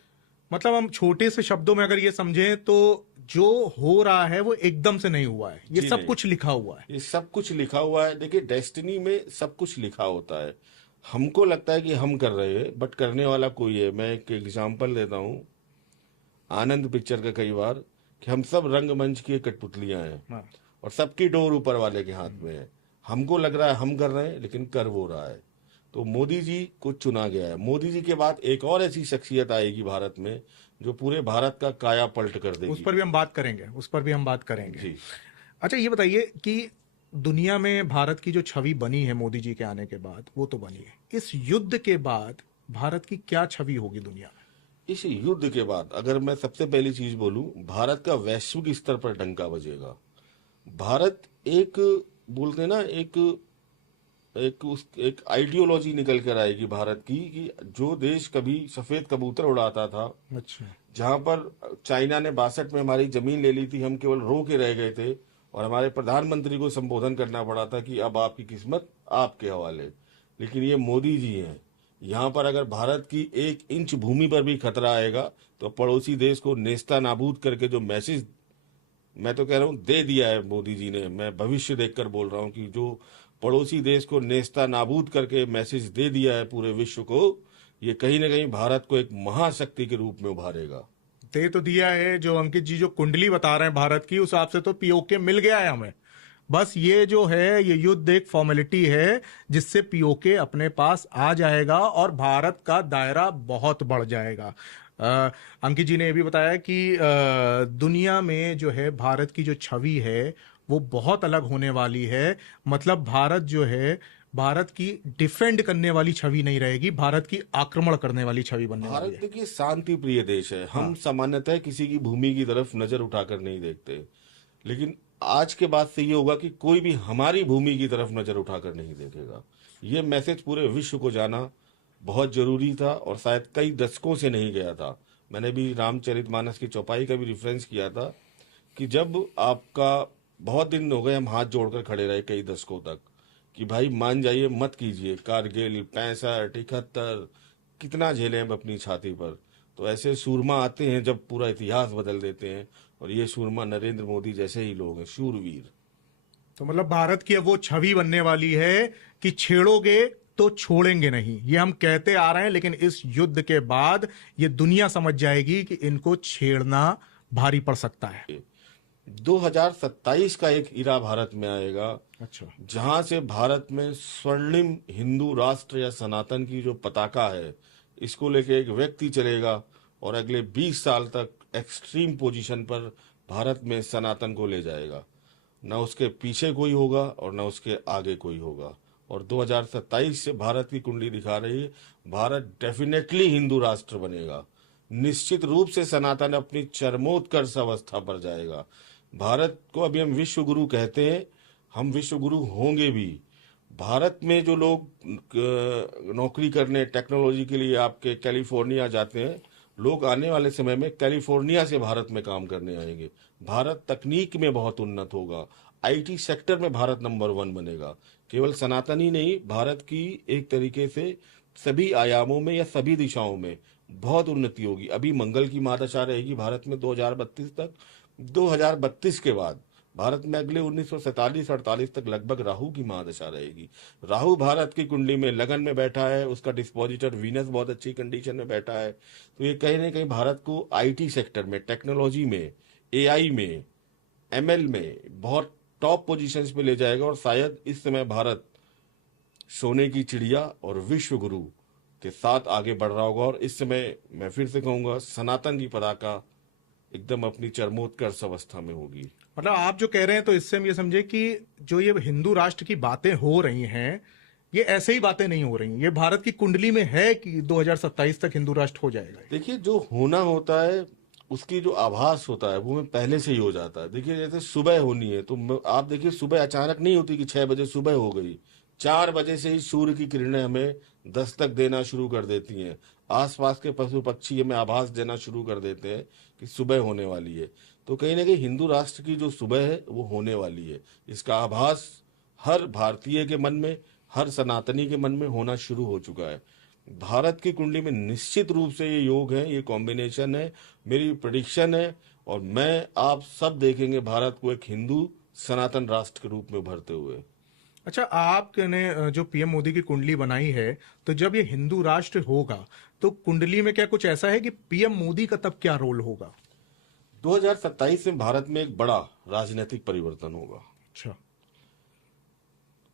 मतलब हम छोटे से शब्दों में अगर ये समझें तो जो हो रहा है वो एकदम से नहीं हुआ है, ये जी सब नहीं। कुछ लिखा हुआ है। ये सब कुछ लिखा हुआ है। देखिए, डेस्टिनी में सब कुछ लिखा होता है। हमको लगता है कि हम कर रहे हैं, बट करने वाला कोई है। मैं एक एग्जांपल देता हूँ आनंद पिक्चर का, कई बार, कि हम सब रंगमंच की कठपुतलियां हैं हाँ। और सबकी डोर ऊपर वाले के हाथ में है। हमको लग रहा है हम कर रहे हैं, लेकिन कर वो रहा है। तो मोदी जी को चुना गया है। मोदी जी के बाद एक और ऐसी शख्सियत आएगी भारत में जो पूरे भारत का काया पलट कर देगी। उस पर भी हम बात करेंगे, उस पर भी हम बात करेंगे। जी। अच्छा, ये बताइए कि दुनिया में भारत की जो छवि बनी है मोदी जी के आने के बाद, वो तो बनी है, इस युद्ध के बाद भारत की क्या छवि होगी दुनिया में? इस युद्ध के बाद अगर मैं सबसे पहली चीज बोलूं, भारत का वैश्विक स्तर पर डंका बजेगा। भारत एक, बोलते हैं ना, एक आइडियोलॉजी निकल कर आएगी भारत की, कि जो देश कभी सफेद कबूतर उड़ाता था, अच्छा। जहां पर चाइना ने 62 में हमारी जमीन ले ली थी, हम केवल रो के रह गए थे और हमारे प्रधानमंत्री को संबोधन करना पड़ा था कि अब आपकी किस्मत आपके हवाले। लेकिन ये मोदी जी हैं। यहाँ पर अगर भारत की 1 इंच भूमि पर भी खतरा आएगा तो पड़ोसी देश को नेस्ता नाबूद करके जो मैसेज, मैं तो कह रहा हूँ, दे दिया है मोदी जी ने। मैं भविष्य देखकर बोल रहा हूँ कि जो पड़ोसी देश को नेस्ता नाबूद करके मैसेज दे दिया है पूरे विश्व को, ये कहीं ना कहीं भारत को एक महाशक्ति के रूप में उभारेगा। दे तो दिया है। जो अंकित जी जो कुंडली बता रहे हैं भारत की, उस हिसाब से तो पीओके मिल गया है हमें। बस ये जो है, ये युद्ध एक फॉर्मेलिटी है जिससे पीओके अपने पास आ जाएगा और भारत का दायरा बहुत बढ़ जाएगा। अंकित जी ने ये भी बताया कि दुनिया में जो है भारत की जो छवि है वो बहुत अलग होने वाली है। मतलब भारत जो है, भारत की डिफेंड करने वाली छवि नहीं रहेगी, भारत की आक्रमण करने वाली छवि बनने वाली भारत है। देखिए शांति प्रिय देश है। हम सामान्यतः किसी की भूमि की तरफ नजर उठाकर नहीं देखते, लेकिन आज के बाद से ये होगा कि कोई भी हमारी भूमि की तरफ नजर उठाकर नहीं देखेगा। ये मैसेज पूरे विश्व को जाना बहुत जरूरी था और शायद कई दशकों से नहीं गया था। मैंने भी रामचरितमानस की चौपाई का भी रेफरेंस किया था कि जब आपका बहुत दिन हो गए हम हाथ जोड़कर खड़े रहे कई दशकों तक कि भाई मान जाइए, मत कीजिए, कारगिल 65 71 कितना झेले हम अपनी छाती पर। तो ऐसे सूरमा आते हैं जब पूरा इतिहास बदल देते हैं, और ये सूरमा नरेंद्र मोदी जैसे ही लोग हैं, शूरवीर। तो मतलब भारत की अब वो छवि बनने वाली है कि छेड़ोगे तो छोड़ेंगे नहीं, ये हम कहते आ रहे हैं, लेकिन इस युद्ध के बाद ये दुनिया समझ जाएगी कि इनको छेड़ना भारी पड़ सकता है। 2027 का एक इरा भारत में आएगा, अच्छा। जहां से भारत में स्वर्णिम हिंदू राष्ट्र या सनातन की जो पताका है, इसको लेके एक व्यक्ति चलेगा और अगले 20 साल तक एक्सट्रीम पोजीशन पर भारत में सनातन को ले जाएगा। ना उसके पीछे कोई होगा और ना उसके आगे कोई होगा। और 2027 से भारत की कुंडली दिखा रही है, भारत डेफिनेटली हिंदू राष्ट्र बनेगा। निश्चित रूप से सनातन अपनी चरमोत्कर्ष अवस्था पर जाएगा। भारत को अभी हम विश्व गुरु कहते हैं, हम विश्व गुरु होंगे भी। भारत में जो लोग नौकरी करने टेक्नोलॉजी के लिए आपके कैलिफोर्निया जाते हैं, लोग आने वाले समय में कैलिफोर्निया से भारत में काम करने आएंगे। भारत तकनीक में बहुत उन्नत होगा, आईटी सेक्टर में भारत नंबर 1 बनेगा। केवल सनातन ही नहीं, भारत की एक तरीके से सभी आयामों में या सभी दिशाओं में बहुत उन्नति होगी। अभी मंगल की महादशा रहेगी भारत में 2032 तक। 2032 के बाद भारत में अगले 1947-48 तक लगभग राहु की महादशा रहेगी। राहु भारत की कुंडली में लगन में बैठा है, उसका डिस्पोजिटर वीनस बहुत अच्छी कंडीशन में बैठा है। तो ये कहीं ना कहीं भारत को आईटी सेक्टर में, टेक्नोलॉजी में, एआई में, एमएल में बहुत टॉप पोजीशंस पे ले जाएगा। और शायद इस समय भारत सोने की चिड़िया और विश्व गुरु के साथ आगे बढ़ रहा होगा। और इस समय मैं फिर से कहूंगा, सनातन की पताका एकदम अपनी चरमोत्कर्ष अवस्था में होगी। मतलब आप जो कह रहे हैं, तो इससे हम ये समझे कि जो ये हिंदू राष्ट्र की बातें हो रही हैं, ये ऐसे ही बातें नहीं हो रही, ये भारत की कुंडली में है कि 2027 तक हिंदू राष्ट्र हो जाएगा। देखिए, जो होना होता है उसकी जो आभास होता है वो में पहले से ही हो जाता है। देखिए, जैसे सुबह होनी है तो आप देखिए, सुबह अचानक नहीं होती कि 6 बजे सुबह हो गई। 4 बजे से ही सूर्य की किरणें हमें दस्तक देना शुरू कर देती हैं। आसपास के पशु पक्षी हमें आभास देना शुरू कर देते हैं कि सुबह होने वाली है। तो कहीं ना कहीं हिंदू राष्ट्र की जो सुबह है वो होने वाली है। इसका आभास हर भारतीय के मन में, हर सनातनी के मन में होना शुरू हो चुका है। भारत की कुंडली में निश्चित रूप से ये योग है, ये कॉम्बिनेशन है, मेरी प्रेडिक्शन है। और मैं आप सब देखेंगे भारत को एक हिंदू सनातन राष्ट्र के रूप में उभरते हुए। अच्छा, आपने जो पीएम मोदी की कुंडली बनाई है, तो जब ये हिंदू राष्ट्र होगा तो कुंडली में क्या कुछ ऐसा है कि पीएम मोदी का तब क्या रोल होगा? 2027 में भारत में एक बड़ा राजनीतिक परिवर्तन होगा। अच्छा।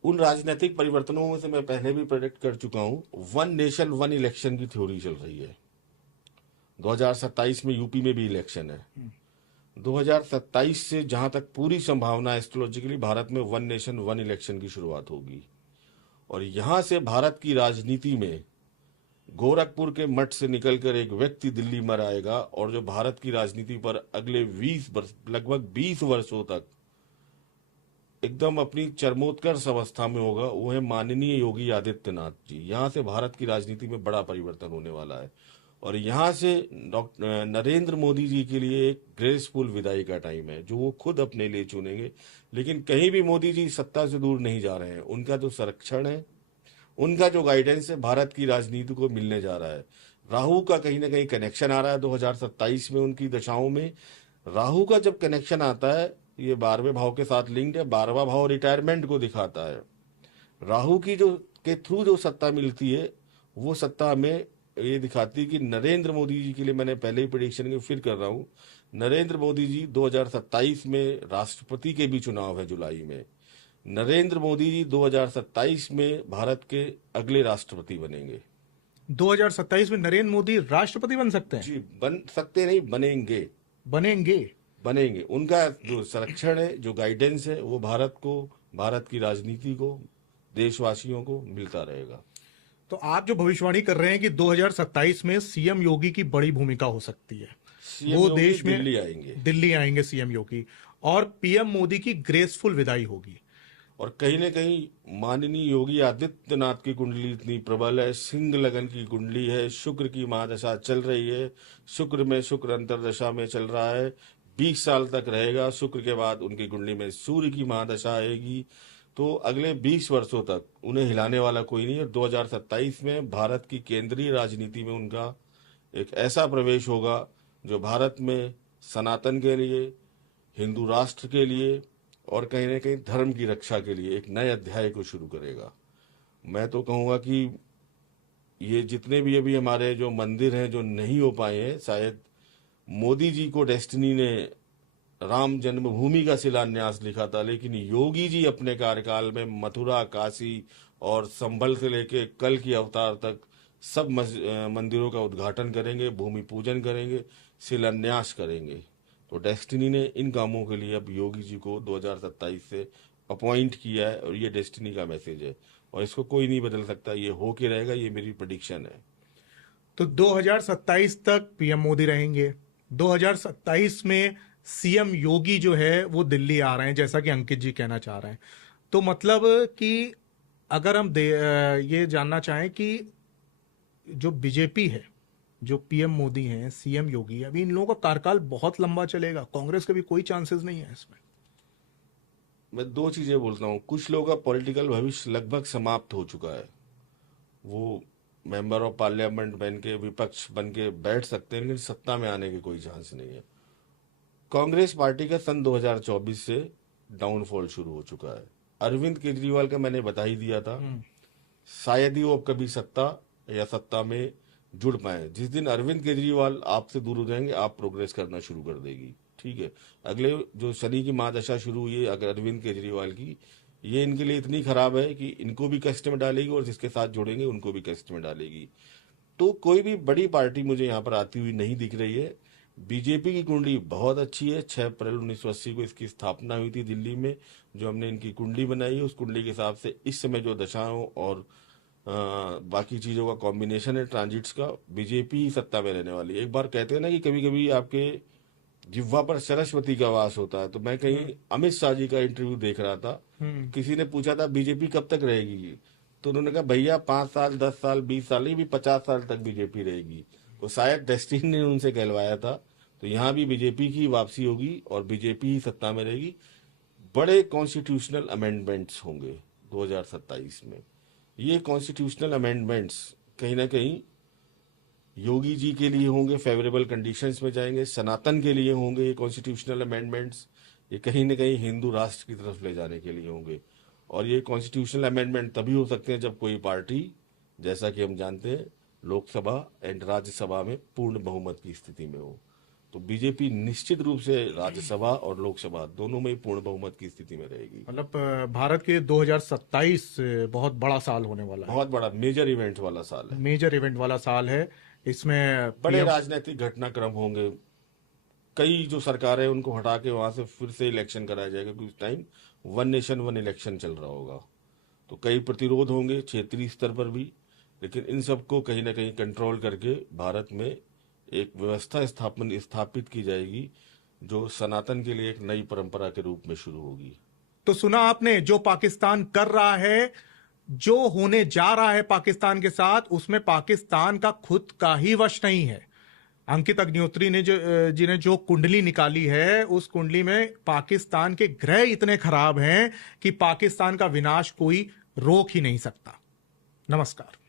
उन राजनीतिक परिवर्तनों में से मैं पहले भी प्रेडिक्ट कर चुका हूं, 1 नेशन 1 इलेक्शन की थ्योरी चल रही है। 2027 में यूपी में भी इलेक्शन है। 2027 से जहां तक पूरी संभावना एस्ट्रोलॉजिकली भारत में 1 नेशन 1 इलेक्शन की शुरुआत होगी। और यहां से भारत की राजनीति में गोरखपुर के मठ से निकलकर एक व्यक्ति दिल्ली में आएगा, और जो भारत की राजनीति पर अगले 20 वर्ष, लगभग 20 वर्षों तक एकदम अपनी चरमोत्कर्ष अवस्था में होगा, वो है माननीय योगी आदित्यनाथ जी। यहां से भारत की राजनीति में बड़ा परिवर्तन होने वाला है। और यहां से नरेंद्र मोदी जी के लिए एक ग्रेसफुल विदाई का टाइम है, जो वो खुद अपने लिए चुनेंगे। लेकिन कहीं भी मोदी जी सत्ता से दूर नहीं जा रहे हैं। उनका जो संरक्षण है, उनका जो गाइडेंस है, भारत की राजनीति को मिलने जा रहा है। राहु का कहीं ना कहीं कनेक्शन आ रहा है 2027 में उनकी दशाओं में। राहु का जब कनेक्शन आता है, ये 12वें भाव के साथ लिंक्ड है। 12वां भाव रिटायरमेंट को दिखाता है। राहु की जो के थ्रू जो सत्ता मिलती है, वो सत्ता हमें ये दिखाती है कि नरेंद्र मोदी जी के लिए, मैंने पहले ही प्रेडिक्शन की फिर कर रहा हूं, नरेंद्र मोदी जी 2027 में राष्ट्रपति के भी चुनाव है जुलाई में। नरेंद्र मोदी जी 2027 में भारत के अगले राष्ट्रपति बनेंगे। 2027 में नरेंद्र मोदी राष्ट्रपति बन सकते हैं? जी, बन सकते नहीं, बनेंगे। बनेंगे। उनका जो संरक्षण है, जो गाइडेंस है, वो भारत को, भारत की राजनीति को, देशवासियों को मिलता रहेगा। तो आप जो भविष्यवाणी कर रहे हैं कि 2027 में सीएम योगी की बड़ी भूमिका हो सकती है, वो देश में दिल्ली आएंगे सीएम योगी, और पीएम मोदी की ग्रेसफुल विदाई होगी। और कहीं न कहीं माननीय योगी आदित्यनाथ की कुंडली इतनी प्रबल है, सिंह लगन की कुंडली है, शुक्र की महादशा चल रही है, शुक्र में शुक्र अंतरदशा में चल रहा है, 20 साल तक रहेगा। शुक्र के बाद उनकी कुंडली में सूर्य की महादशा आएगी, तो अगले 20 वर्षों तक उन्हें हिलाने वाला कोई नहीं है। 2027 में भारत की केंद्रीय राजनीति में उनका एक ऐसा प्रवेश होगा जो भारत में सनातन के लिए, हिंदू राष्ट्र के लिए और कहीं न कहीं धर्म की रक्षा के लिए एक नए अध्याय को शुरू करेगा। मैं तो कहूँगा कि ये जितने भी अभी हमारे जो मंदिर हैं जो नहीं हो पाए हैं, शायद मोदी जी को डेस्टिनी ने राम जन्मभूमि का शिलान्यास लिखा था, लेकिन योगी जी अपने कार्यकाल में मथुरा, काशी और संभल से लेके कल की अवतार तक सब मंदिरों का उद्घाटन करेंगे, भूमि पूजन करेंगे, शिलान्यास करेंगे। तो डेस्टिनी ने इन कामों के लिए अब योगी जी को 2027 से अपॉइंट किया है और ये डेस्टिनी का मैसेज है और इसको कोई नहीं बदल सकता। ये हो के रहेगा, ये मेरी प्रेडिक्शन है। तो 2027 तक पीएम मोदी रहेंगे। 2027 में सीएम योगी जो है वो दिल्ली आ रहे हैं, जैसा कि अंकित जी कहना चाह रहे हैं। तो मतलब कि अगर हम ये जानना चाहें कि जो बीजेपी है, जो पीएम मोदी हैं, सीएम योगी है, अभी इन लोगों का कार्यकाल बहुत लंबा चलेगा, कांग्रेस के भी कोई चांसेस नहीं है इसमें। मैं दो चीजें बोलता हूँ। कुछ लोगों का पॉलिटिकल भविष्य लगभग समाप्त हो चुका है, वो मेंबर ऑफ पार्लियामेंट बन के, विपक्ष बन के बैठ सकते हैं, लेकिन सत्ता में आने के कोई चांस नहीं है। कांग्रेस पार्टी का सन 2024 से डाउनफॉल शुरू हो चुका है। अरविंद केजरीवाल का मैंने बता ही दिया था, शायद ही वो अब कभी सत्ता में जुड़ पाए। जिस दिन अरविंद केजरीवाल आपसे दूर हो जाएंगे, आप प्रोग्रेस करना शुरू कर देगी। ठीक है, अगले जो शनि की महादशा शुरू हुई है अगर अरविंद केजरीवाल की, ये इनके लिए इतनी खराब है कि इनको भी कष्ट में डालेगी और जिसके साथ जुड़ेंगे उनको भी कष्ट में डालेगी। तो कोई भी बड़ी पार्टी मुझे यहाँ पर आती हुई नहीं दिख रही है। बीजेपी की कुंडली बहुत अच्छी है। 6 अप्रैल 1980 को इसकी स्थापना हुई थी दिल्ली में। जो हमने इनकी कुंडली बनाई है उस कुंडली के हिसाब से इस समय जो दशाओं और बाकी चीजों का कॉम्बिनेशन है ट्रांजिट्स का, बीजेपी ही सत्ता में रहने वाली है। एक बार कहते हैं ना कि कभी कभी आपके जिह्वा पर सरस्वती का वास होता है, तो मैं कहीं अमित शाह जी का इंटरव्यू देख रहा था, किसी ने पूछा था बीजेपी कब तक रहेगी, तो उन्होंने कहा भैया 5 साल 10 साल 20 साल नहीं, भी 50 साल तक बीजेपी रहेगी। तो शायद डेस्टिनी ने उनसे कहलवाया था। तो यहाँ भी बीजेपी की वापसी होगी और बीजेपी ही सत्ता में रहेगी। बड़े कॉन्स्टिट्यूशनल अमेंडमेंट्स होंगे 2027 में। ये कॉन्स्टिट्यूशनल अमेंडमेंट्स कहीं ना कहीं योगी जी के लिए होंगे, फेवरेबल कंडीशंस में जाएंगे। सनातन के लिए होंगे ये कॉन्स्टिट्यूशनल अमेंडमेंट्स, ये कहीं ना कहीं हिंदू राष्ट्र की तरफ ले जाने के लिए होंगे। और ये कॉन्स्टिट्यूशनल अमेंडमेंट तभी हो सकते हैं जब कोई पार्टी, जैसा कि हम जानते हैं, लोकसभा एंड राज्यसभा में पूर्ण बहुमत की स्थिति में हो। तो बीजेपी निश्चित रूप से राज्यसभा और लोकसभा दोनों में ही पूर्ण बहुमत की स्थिति में रहेगी। मतलब भारत के 2027 बहुत बड़ा साल होने वाला है, बहुत बड़ा मेजर इवेंट वाला साल है, मेजर इवेंट वाला साल है। इसमें बड़े राजनीतिक घटनाक्रम होंगे। कई जो सरकारें उनको हटा के वहां से फिर से इलेक्शन कराया जाएगा, क्योंकि उस टाइम 1 नेशन 1 इलेक्शन चल रहा होगा। तो कई प्रतिरोध होंगे क्षेत्रीय स्तर पर भी, लेकिन इन सबको कहीं ना कहीं कंट्रोल करके भारत में एक व्यवस्था स्थापित की जाएगी जो सनातन के लिए एक नई परंपरा के रूप में शुरू होगी। तो सुना आपने, जो पाकिस्तान कर रहा है, जो होने जा रहा है पाकिस्तान के साथ, उसमें पाकिस्तान का खुद का ही वश नहीं है। अंकित अग्निहोत्री ने जिन्हें जो कुंडली निकाली है, उस कुंडली में पाकिस्तान के ग्रह इतने खराब हैं कि पाकिस्तान का विनाश कोई रोक ही नहीं सकता। नमस्कार।